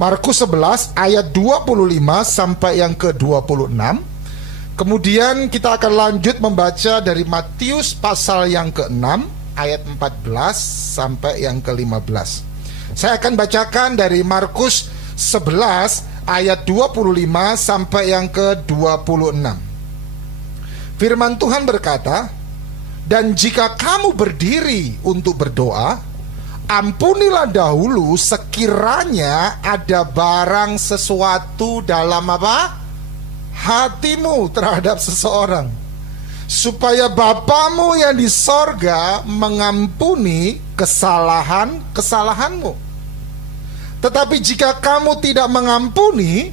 Markus 11 ayat 25 sampai yang ke-26. Kemudian kita akan lanjut membaca dari Matius pasal yang ke-6 ayat 14 sampai yang ke-15. Saya akan bacakan dari Markus 11 ayat 25 sampai yang ke-26. Firman Tuhan berkata, "Dan jika kamu berdiri untuk berdoa, ampunilah dahulu sekiranya ada barang sesuatu dalam apa? Hatimu terhadap seseorang, supaya Bapamu yang di sorga mengampuni kesalahanmu. Tetapi jika kamu tidak mengampuni,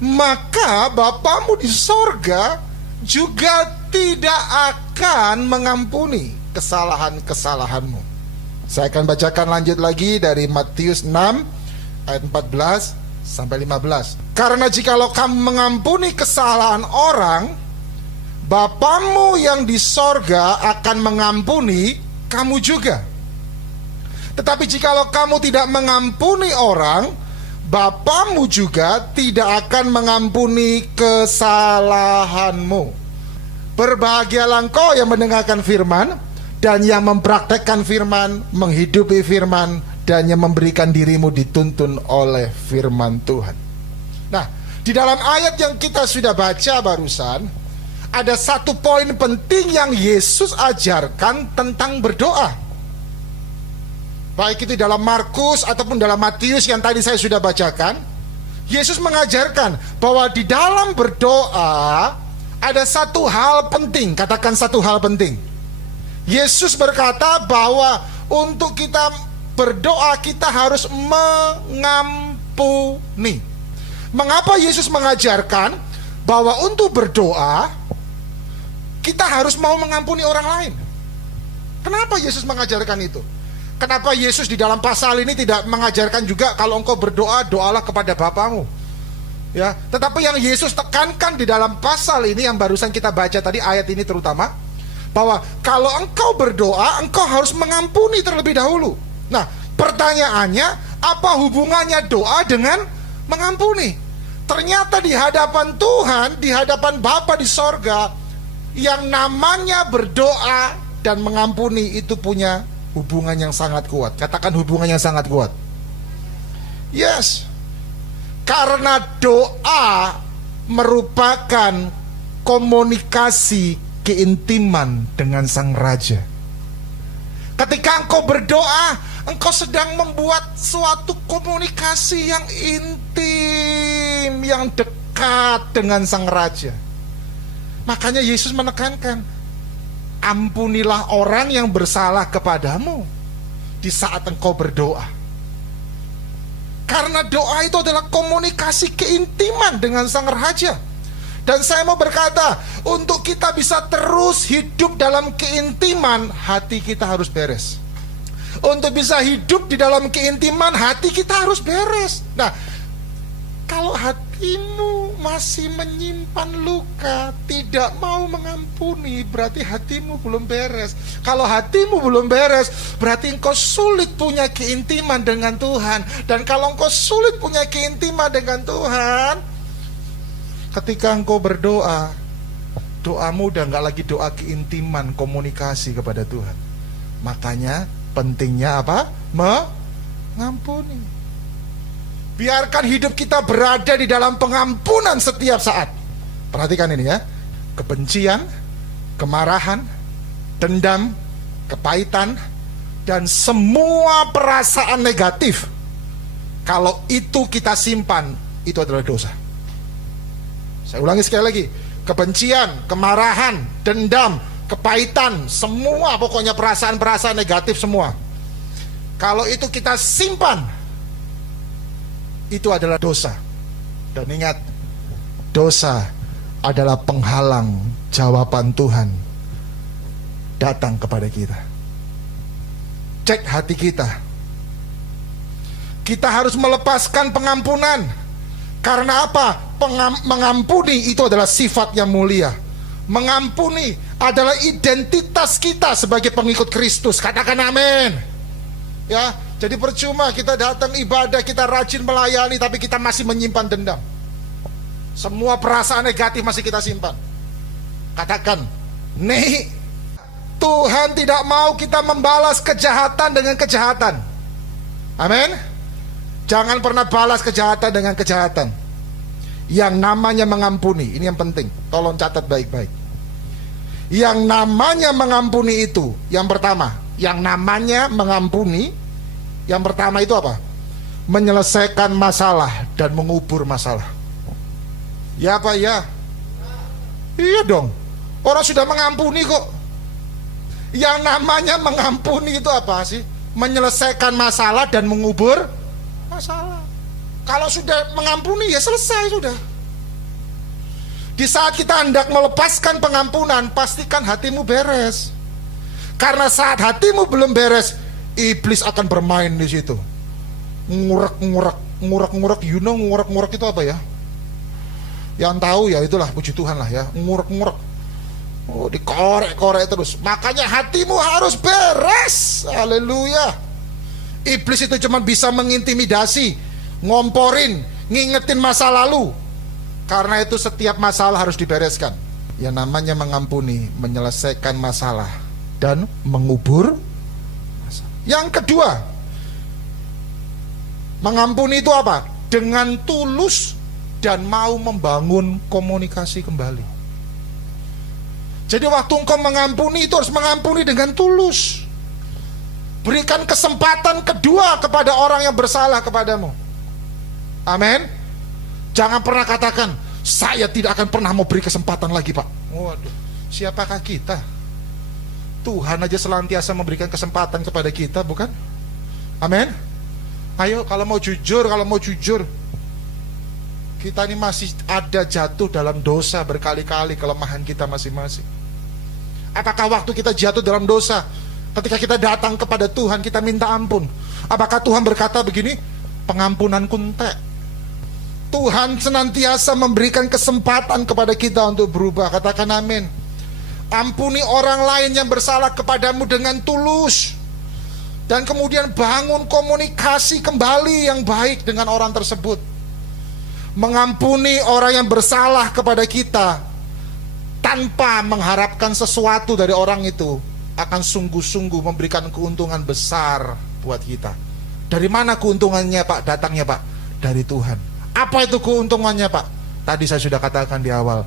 maka Bapamu di sorga juga tidak akan mengampuni kesalahanmu." Saya akan bacakan lanjut lagi dari Matius 6 ayat 14 sampai 15. "Karena jikalau kamu mengampuni kesalahan orang, Bapamu yang di sorga akan mengampuni kamu juga. Tetapi jikalau kamu tidak mengampuni orang, Bapamu juga tidak akan mengampuni kesalahanmu." Berbahagialah engkau yang mendengarkan firman dan yang mempraktekkan firman, menghidupi firman, dan yang memberikan dirimu dituntun oleh firman Tuhan. Nah, di dalam ayat yang kita sudah baca barusan, ada satu poin penting yang Yesus ajarkan tentang berdoa. Baik itu dalam Markus ataupun dalam Matius yang tadi saya sudah bacakan, Yesus mengajarkan bahwa di dalam berdoa ada satu hal penting. Katakan satu hal penting. Yesus berkata bahwa untuk kita berdoa kita harus mengampuni. Mengapa Yesus mengajarkan bahwa untuk berdoa kita harus mau mengampuni orang lain? Kenapa Yesus mengajarkan itu? Kenapa Yesus di dalam pasal ini tidak mengajarkan juga kalau engkau berdoa, doalah kepada Bapamu? Ya, tetapi yang Yesus tekankan di dalam pasal ini yang barusan kita baca tadi, ayat ini terutama, bahwa kalau engkau berdoa, engkau harus mengampuni terlebih dahulu. Nah, pertanyaannya, apa hubungannya doa dengan mengampuni? Ternyata di hadapan Tuhan, di hadapan Bapa di sorga, yang namanya berdoa dan mengampuni itu punya hubungan yang sangat kuat. Katakan hubungan yang sangat kuat. Yes. Karena doa merupakan komunikasi keintiman dengan sang raja. Ketika engkau berdoa, engkau sedang membuat suatu komunikasi yang intim, yang dekat dengan sang raja. Makanya Yesus menekankan, ampunilah orang yang bersalah kepadamu di saat engkau berdoa. Karena doa itu adalah komunikasi keintiman dengan sang raja. Dan saya mau berkata, untuk kita bisa terus hidup dalam keintiman, hati kita harus beres. Untuk bisa hidup di dalam keintiman, hati kita harus beres. Nah, kalau hatimu masih menyimpan luka, tidak mau mengampuni, berarti hatimu belum beres. Kalau hatimu belum beres, berarti engkau sulit punya keintiman dengan Tuhan. Dan kalau engkau sulit punya keintiman dengan Tuhan, ketika engkau berdoa, doamu udah gak lagi doa keintiman, komunikasi kepada Tuhan. Makanya pentingnya apa? Mengampuni. Biarkan hidup kita berada di dalam pengampunan setiap saat. Perhatikan ini ya. Kebencian, kemarahan, dendam, kepahitan, dan semua perasaan negatif, kalau itu kita simpan, itu adalah dosa. Saya ulangi sekali lagi. Kebencian, kemarahan, dendam, kepahitan, semua pokoknya perasaan-perasaan negatif semua, kalau itu kita simpan, itu adalah dosa. Dan ingat, dosa adalah penghalang jawaban Tuhan datang kepada kita. Cek hati kita. Kita harus melepaskan pengampunan. Karena apa? Mengampuni itu adalah sifat yang mulia. Mengampuni adalah identitas kita sebagai pengikut Kristus. Katakan amin. Ya, Jadi percuma kita datang ibadah, kita rajin melayani, tapi kita masih menyimpan dendam. Semua perasaan negatif masih kita simpan. Katakan, nih, Tuhan tidak mau kita membalas kejahatan dengan kejahatan. Amin. Jangan pernah balas kejahatan dengan kejahatan. Yang namanya mengampuni, ini yang penting. Tolong catat baik-baik. Yang namanya mengampuni itu, yang pertama, yang namanya mengampuni, yang pertama itu apa? Menyelesaikan masalah dan mengubur masalah. Ya apa ya? Iya dong. Orang sudah mengampuni kok. Yang namanya mengampuni itu apa sih? Menyelesaikan masalah dan mengubur masalah. Kalau sudah mengampuni ya selesai sudah. Di saat kita hendak melepaskan pengampunan, pastikan hatimu beres. Karena saat hatimu belum beres, iblis akan bermain di situ. Ngurek-ngurek, you know ngurek-ngurek itu apa ya? Yang tahu ya itulah, puji Tuhan lah ya. Ngurek-ngurek. Oh, dikorek-korek terus. Makanya hatimu harus beres. Haleluya. Iblis itu cuma bisa mengintimidasi, ngomporin, ngingetin masa lalu. Karena itu setiap masalah harus dibereskan. Yang namanya mengampuni, menyelesaikan masalah dan mengubur masalah. Yang kedua, mengampuni itu apa? Dengan tulus dan mau membangun komunikasi kembali. Jadi waktu engkau mengampuni itu harus mengampuni dengan tulus. Berikan kesempatan kedua kepada orang yang bersalah kepadamu. Amin. Jangan pernah katakan, saya tidak akan pernah mau beri kesempatan lagi, Pak. Waduh, siapakah kita? Tuhan aja selantiasa memberikan kesempatan kepada kita, bukan? Amin. Ayo, kalau mau jujur, kita ini masih ada jatuh dalam dosa berkali-kali, kelemahan kita masing-masing. Apakah waktu kita jatuh dalam dosa, ketika kita datang kepada Tuhan, kita minta ampun, apakah Tuhan berkata begini, pengampunanku entek? Tuhan senantiasa memberikan kesempatan kepada kita untuk berubah. Katakan amin. Ampuni orang lain yang bersalah kepadamu dengan tulus. Dan kemudian bangun komunikasi kembali yang baik dengan orang tersebut. Mengampuni orang yang bersalah kepada kita tanpa mengharapkan sesuatu dari orang itu akan sungguh-sungguh memberikan keuntungan besar buat kita. Dari mana keuntungannya, Pak? Datangnya, Pak, dari Tuhan. Apa itu keuntungannya, Pak? Tadi saya sudah katakan di awal,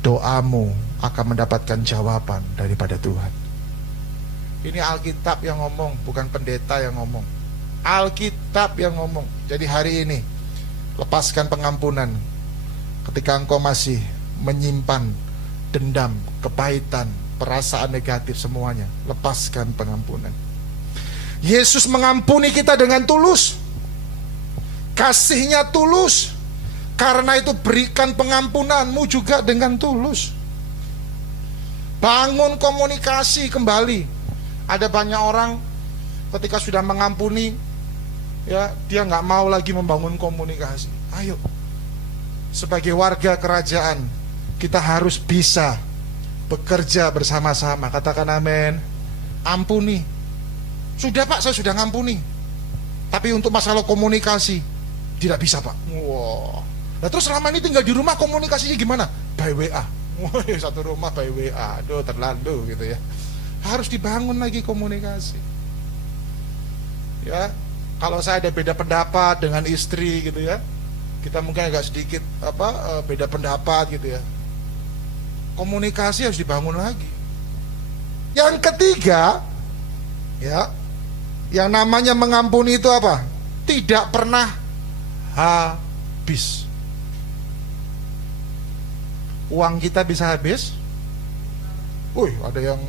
doamu akan mendapatkan jawaban daripada Tuhan. Ini Alkitab yang ngomong, bukan pendeta yang ngomong. Alkitab yang ngomong. Jadi hari ini, lepaskan pengampunan. Ketika engkau masih menyimpan dendam, kepahitan, perasaan negatif semuanya, lepaskan pengampunan. Yesus mengampuni kita dengan tulus. Kasihnya tulus. Karena itu berikan pengampunanmu juga dengan tulus. Bangun komunikasi kembali. Ada banyak orang ketika sudah mengampuni, ya, dia nggak mau lagi membangun komunikasi. Ayo, sebagai warga kerajaan, kita harus bisa bekerja bersama-sama. Katakan amin. Ampuni. Sudah, Pak, saya sudah ngampuni. Tapi untuk masalah komunikasi tidak bisa, Pak. Wow. Nah terus selama ini tinggal di rumah komunikasinya gimana? By WA. Wah, satu rumah by WA. Aduh, terlalu gitu ya. Harus dibangun lagi komunikasi. Ya, kalau saya ada beda pendapat dengan istri gitu ya, kita mungkin agak sedikit beda pendapat gitu ya. Komunikasi harus dibangun lagi. Yang ketiga, ya, yang namanya mengampuni itu apa? Tidak pernah habis. Uang kita bisa habis. Wih, ada yang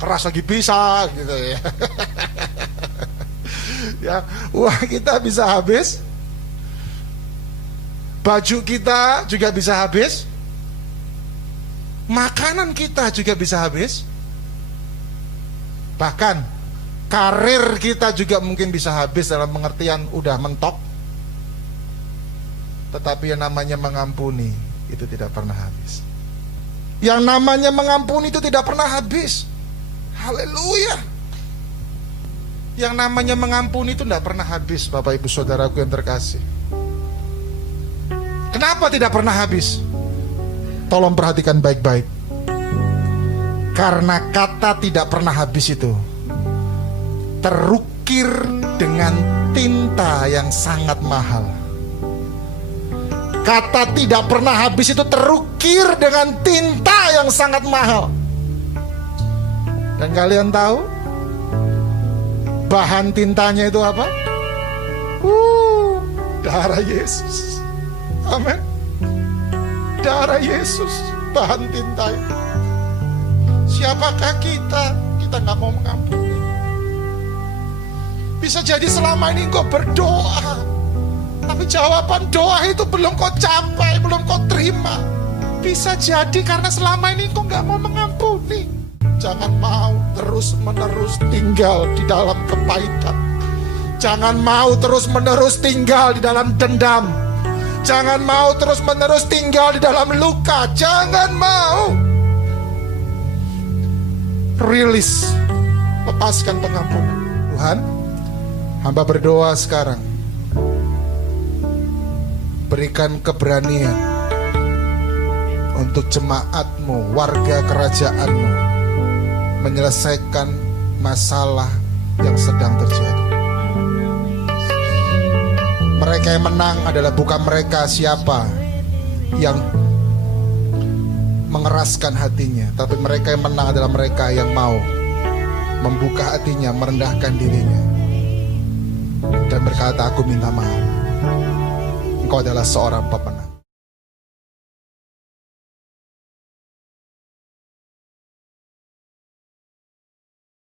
keras lagi bisa gitu ya. Ya, uang kita bisa habis. Baju kita juga bisa habis. Makanan kita juga bisa habis. Bahkan karir kita juga mungkin bisa habis dalam pengertian udah mentok. Tetapi yang namanya mengampuni itu tidak pernah habis. Yang namanya mengampuni itu tidak pernah habis. Haleluya. Yang namanya mengampuni itu tidak pernah habis, Bapak Ibu Saudaraku yang terkasih. Kenapa tidak pernah habis? Tolong perhatikan baik-baik. Karena kata tidak pernah habis itu terukir dengan tinta yang sangat mahal. Kata tidak pernah habis itu terukir dengan tinta yang sangat mahal. Dan kalian tahu bahan tintanya itu apa? Darah Yesus. Amin. Darah Yesus bahan tinta itu. Siapakah kita? Kita nggak mau mengampuni. Bisa jadi selama ini kau berdoa, tapi jawaban doa itu belum kau capai, belum kau terima. Bisa jadi karena selama ini kau nggak mau mengampuni. Jangan mau terus-menerus tinggal di dalam kepahitan. Jangan mau terus-menerus tinggal di dalam dendam. Jangan mau terus-menerus tinggal di dalam luka. Jangan mau. Rilis, lepaskan pengampunan. Tuhan, hamba berdoa sekarang, berikan keberanian untuk jemaat-Mu, warga kerajaan-Mu, menyelesaikan masalah yang sedang terjadi. Mereka yang menang adalah bukan mereka siapa yang mengeraskan hatinya, tapi mereka yang menang adalah mereka yang mau membuka hatinya, merendahkan dirinya, dan berkata, aku minta maaf. Engkau adalah seorang pemenang.